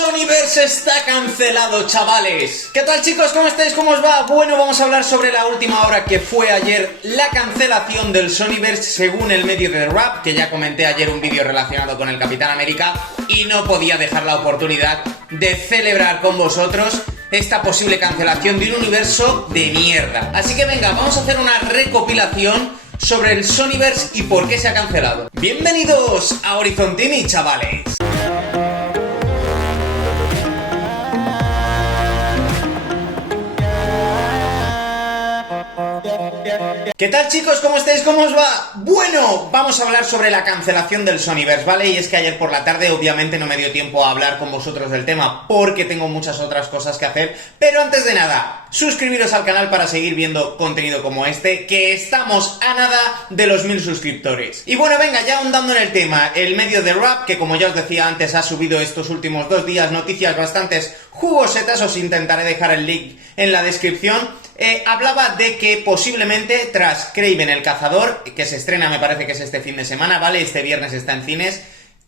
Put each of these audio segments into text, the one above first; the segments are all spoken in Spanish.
Sonyverse está cancelado, chavales. ¿Qué tal, chicos? ¿Cómo estáis? ¿Cómo os va? Bueno, vamos a hablar sobre la última hora que fue ayer, la cancelación del Sonyverse según el medio de The Wrap, que ya comenté ayer un vídeo relacionado con el Capitán América y no podía dejar la oportunidad de celebrar con vosotros esta posible cancelación de un universo de mierda. Así que venga, vamos a hacer una recopilación sobre el Sonyverse y por qué se ha cancelado. Bienvenidos a Horizon Team, chavales. ¿Qué tal, chicos? ¿Cómo estáis? ¿Cómo os va? Bueno, vamos a hablar sobre la cancelación del Sonyverse, ¿vale? Y es que ayer por la tarde obviamente no me dio tiempo a hablar con vosotros del tema porque tengo muchas otras cosas que hacer, pero antes de nada, suscribiros al canal para seguir viendo contenido como este, que estamos a nada de los 1000 suscriptores. Y bueno, venga, ya ahondando en el tema, el medio de Wrap, que como ya os decía antes, ha subido estos últimos 2 días noticias bastantes jugosetas, os intentaré dejar el link en la descripción. Hablaba de que posiblemente tras Kraven el Cazador, que se estrena, me parece que es este fin de semana, ¿vale? Este viernes está en cines,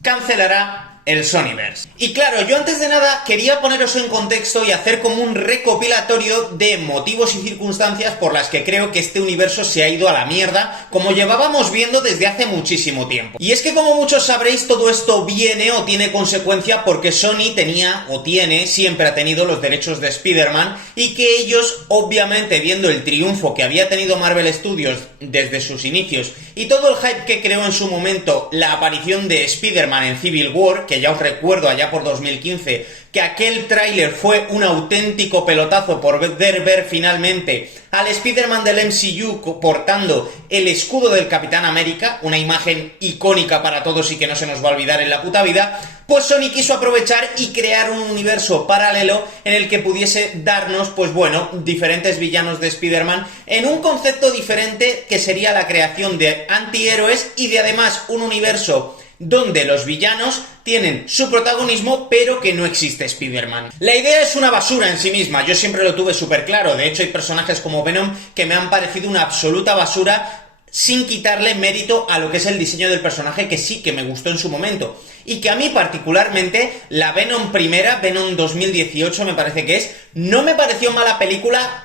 cancelará el Sonyverse. Y claro, yo antes de nada quería poneros en contexto y hacer como un recopilatorio de motivos y circunstancias por las que creo que este universo se ha ido a la mierda, como llevábamos viendo desde hace muchísimo tiempo. Y es que, como muchos sabréis, todo esto viene o tiene consecuencia porque Sony tenía o tiene, siempre ha tenido los derechos de Spider-Man, y que ellos, obviamente, viendo el triunfo que había tenido Marvel Studios desde sus inicios y todo el hype que creó en su momento la aparición de Spider-Man en Civil War, que ya os recuerdo allá por 2015 que aquel tráiler fue un auténtico pelotazo por ver finalmente al Spider-Man del MCU portando el escudo del Capitán América, una imagen icónica para todos y que no se nos va a olvidar en la puta vida. Pues Sony quiso aprovechar y crear un universo paralelo en el que pudiese darnos, pues bueno, diferentes villanos de Spider-Man en un concepto diferente, que sería la creación de antihéroes y de además un universo donde los villanos tienen su protagonismo, pero que no existe Spider-Man. La idea es una basura en sí misma, yo siempre lo tuve súper claro. De hecho, hay personajes como Venom que me han parecido una absoluta basura, sin quitarle mérito a lo que es el diseño del personaje, que sí que me gustó en su momento. Y que a mí particularmente, la Venom primera, Venom 2018 me parece que es, no me pareció mala película,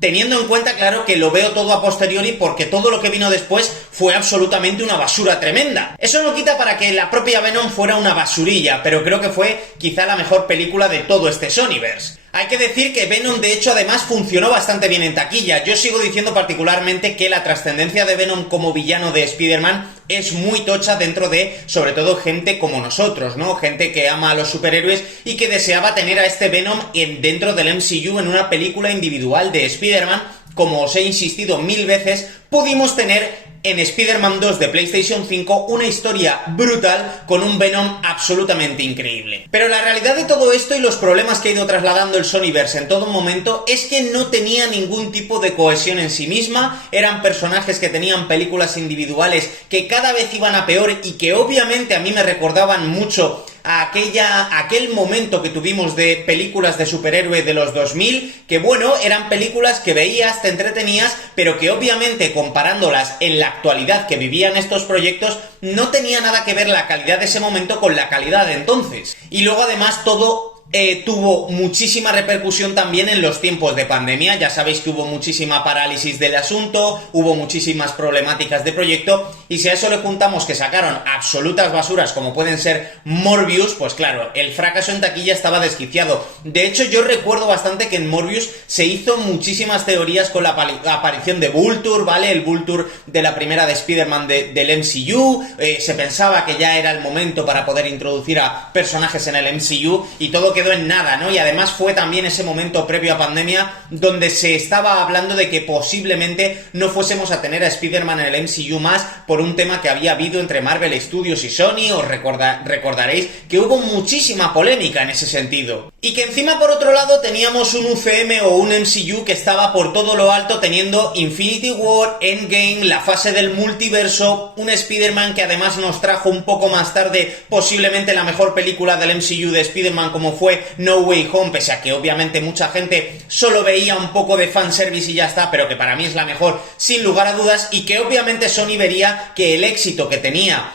teniendo en cuenta, claro, que lo veo todo a posteriori, porque todo lo que vino después fue absolutamente una basura tremenda. Eso no quita para que la propia Venom fuera una basurilla, pero creo que fue quizá la mejor película de todo este Sonyverse. Hay que decir que Venom, de hecho, además funcionó bastante bien en taquilla. Yo sigo diciendo particularmente que la trascendencia de Venom como villano de Spider-Man es muy tocha dentro de, sobre todo, gente como nosotros, ¿no? Gente que ama a los superhéroes y que deseaba tener a este Venom dentro del MCU en una película individual de Spider-Man. Como os he insistido 1000 veces, pudimos tener en Spider-Man 2 de PlayStation 5 una historia brutal con un Venom absolutamente increíble. Pero la realidad de todo esto y los problemas que ha ido trasladando el Sonyverse en todo momento es que no tenía ningún tipo de cohesión en sí misma. Eran personajes que tenían películas individuales que cada vez iban a peor y que obviamente a mí me recordaban mucho a aquel momento que tuvimos de películas de superhéroe de los 2000, que bueno, eran películas que veías, te entretenías, pero que obviamente comparándolas en la actualidad que vivían estos proyectos, no tenía nada que ver la calidad de ese momento con la calidad de entonces. Y luego además todo tuvo muchísima repercusión también en los tiempos de pandemia. Ya sabéis que hubo muchísima parálisis del asunto, hubo muchísimas problemáticas de proyecto, y si a eso le juntamos que sacaron absolutas basuras como pueden ser Morbius, pues claro, el fracaso en taquilla estaba desquiciado. De hecho, yo recuerdo bastante que en Morbius se hizo muchísimas teorías con la aparición de Vulture, ¿vale? El Vulture de la primera de Spider-Man del MCU, se pensaba que ya era el momento para poder introducir a personajes en el MCU y todo quedó en nada, ¿no? Y además fue también ese momento previo a pandemia donde se estaba hablando de que posiblemente no fuésemos a tener a Spider-Man en el MCU más por un tema que había habido entre Marvel Studios y Sony. Os recordaréis que hubo muchísima polémica en ese sentido. Y que encima, por otro lado, teníamos un UCM o un MCU que estaba por todo lo alto, teniendo Infinity War, Endgame, la fase del multiverso, un Spider-Man que además nos trajo un poco más tarde posiblemente la mejor película del MCU de Spider-Man, como fue No Way Home, pese a que obviamente mucha gente solo veía un poco de fanservice y ya está, pero que para mí es la mejor sin lugar a dudas, y que obviamente Sony vería que el éxito que tenía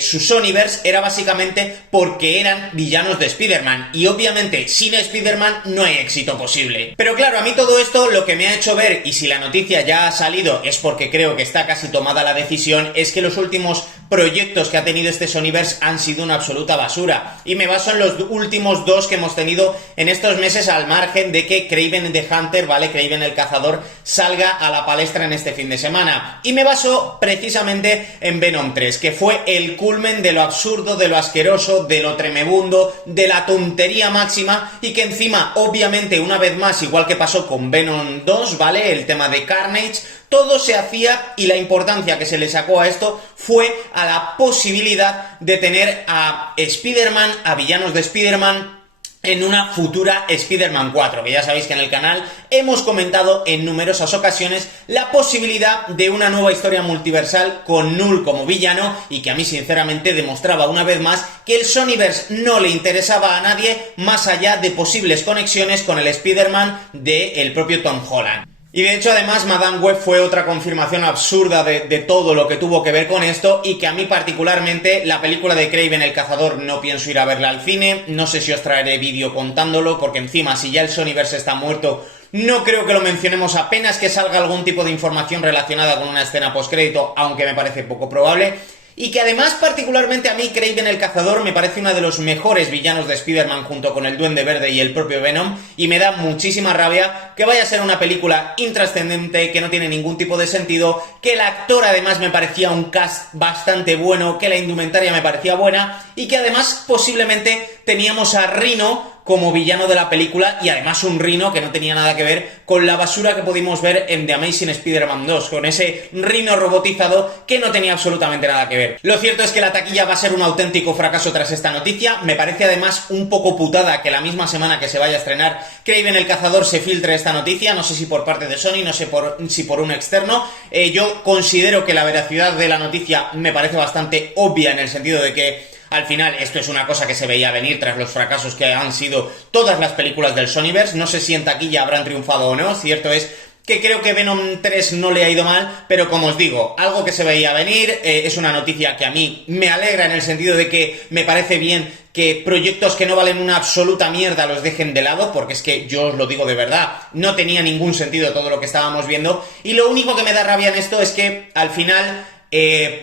su Sonyverse era básicamente porque eran villanos de Spider-Man, y obviamente sin Spider-Man no hay éxito posible. Pero claro, a mí todo esto lo que me ha hecho ver, y si la noticia ya ha salido es porque creo que está casi tomada la decisión, es que los últimos proyectos que ha tenido este Sonyverse han sido una absoluta basura, y me baso en los últimos dos que hemos tenido en estos meses, al margen de que Kraven the Hunter, ¿vale? Kraven el Cazador salga a la palestra en este fin de semana, y me baso precisamente en Venom 3, que fue el culmen de lo absurdo, de lo asqueroso, de lo tremebundo, de la tontería máxima, y que encima, obviamente, una vez más, igual que pasó con Venom 2, ¿vale? El tema de Carnage, todo se hacía, y la importancia que se le sacó a esto fue a la posibilidad de tener a Spider-Man, a villanos de Spider-Man, en una futura Spider-Man 4, que ya sabéis que en el canal hemos comentado en numerosas ocasiones la posibilidad de una nueva historia multiversal con Null como villano, y que a mí sinceramente demostraba una vez más que el Sonyverse no le interesaba a nadie más allá de posibles conexiones con el Spider-Man del propio Tom Holland. Y de hecho, además, Madame Web fue otra confirmación absurda de todo lo que tuvo que ver con esto, y que a mí particularmente la película de Kraven el Cazador no pienso ir a verla al cine. No sé si os traeré vídeo contándolo, porque encima, si ya el Sonyverse está muerto, no creo que lo mencionemos apenas que salga algún tipo de información relacionada con una escena postcrédito, aunque me parece poco probable. Y que además, particularmente a mí, Kraven el Cazador me parece uno de los mejores villanos de Spider-Man junto con el Duende Verde y el propio Venom, y me da muchísima rabia que vaya a ser una película intrascendente, que no tiene ningún tipo de sentido, que el actor además me parecía un cast bastante bueno, que la indumentaria me parecía buena, y que además posiblemente teníamos a Rhino como villano de la película, y además un Rhino que no tenía nada que ver con la basura que pudimos ver en The Amazing Spider-Man 2, con ese Rhino robotizado que no tenía absolutamente nada que ver. Lo cierto es que la taquilla va a ser un auténtico fracaso tras esta noticia. Me parece además un poco putada que la misma semana que se vaya a estrenar Kraven el Cazador se filtre esta noticia, no sé si por parte de Sony, no sé si por un externo. Yo considero que la veracidad de la noticia me parece bastante obvia, en el sentido de que al final esto es una cosa que se veía venir tras los fracasos que han sido todas las películas del Sonyverse. No sé si en taquilla habrán triunfado o no, cierto es que creo que Venom 3 no le ha ido mal, pero como os digo, algo que se veía venir, es una noticia que a mí me alegra, en el sentido de que me parece bien que proyectos que no valen una absoluta mierda los dejen de lado, porque es que yo os lo digo de verdad, no tenía ningún sentido todo lo que estábamos viendo, y lo único que me da rabia en esto es que al final,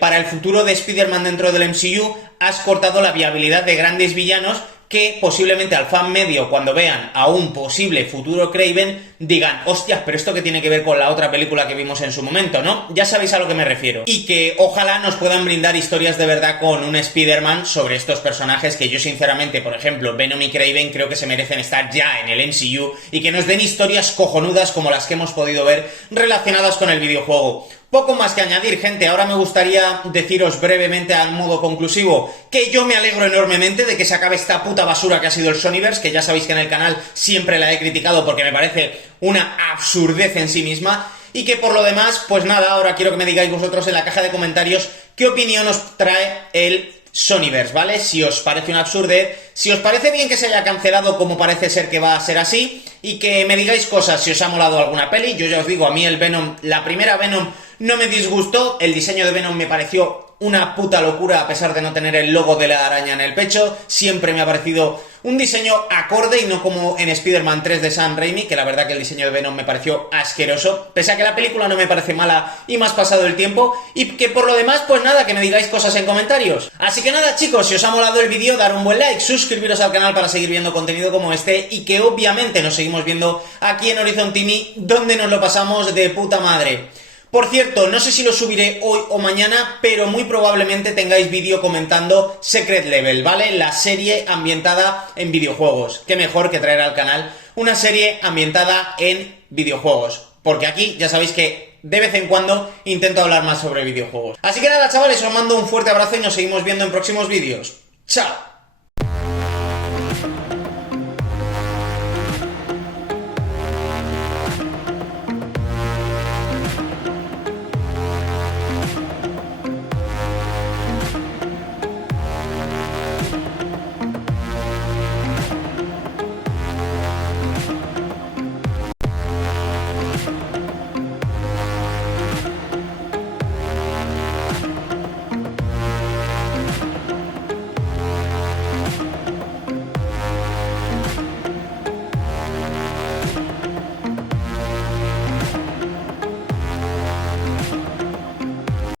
para el futuro de Spider-Man dentro del MCU, has cortado la viabilidad de grandes villanos que posiblemente al fan medio, cuando vean a un posible futuro Kraven, digan, hostias, pero esto que tiene que ver con la otra película que vimos en su momento, ¿no? Ya sabéis a lo que me refiero. Y que ojalá nos puedan brindar historias de verdad con un Spider-Man sobre estos personajes que yo sinceramente, por ejemplo, Venom y Kraven, creo que se merecen estar ya en el MCU, y que nos den historias cojonudas como las que hemos podido ver relacionadas con el videojuego. Poco más que añadir, gente. Ahora me gustaría deciros brevemente al modo conclusivo que yo me alegro enormemente de que se acabe esta puta basura que ha sido el Sonyverse, que ya sabéis que en el canal siempre la he criticado porque me parece una absurdez en sí misma, y que por lo demás, pues nada, ahora quiero que me digáis vosotros en la caja de comentarios qué opinión os trae el Sonyverse, ¿vale? Si os parece una absurdez, si os parece bien que se haya cancelado, como parece ser que va a ser así, y que me digáis cosas si os ha molado alguna peli. Yo ya os digo, a mí el Venom, la primera Venom, no me disgustó, el diseño de Venom me pareció una puta locura a pesar de no tener el logo de la araña en el pecho. Siempre me ha parecido un diseño acorde y no como en Spider-Man 3 de Sam Raimi, que la verdad que el diseño de Venom me pareció asqueroso, pese a que la película no me parece mala y más pasado el tiempo, y que por lo demás, pues nada, que me digáis cosas en comentarios. Así que nada, chicos, si os ha molado el vídeo, dar un buen like, suscribiros al canal para seguir viendo contenido como este, y que obviamente nos seguimos viendo aquí en Horizon TV, donde nos lo pasamos de puta madre. Por cierto, no sé si lo subiré hoy o mañana, pero muy probablemente tengáis vídeo comentando Secret Level, ¿vale? La serie ambientada en videojuegos. Qué mejor que traer al canal una serie ambientada en videojuegos, porque aquí ya sabéis que de vez en cuando intento hablar más sobre videojuegos. Así que nada, chavales, os mando un fuerte abrazo y nos seguimos viendo en próximos vídeos. ¡Chao!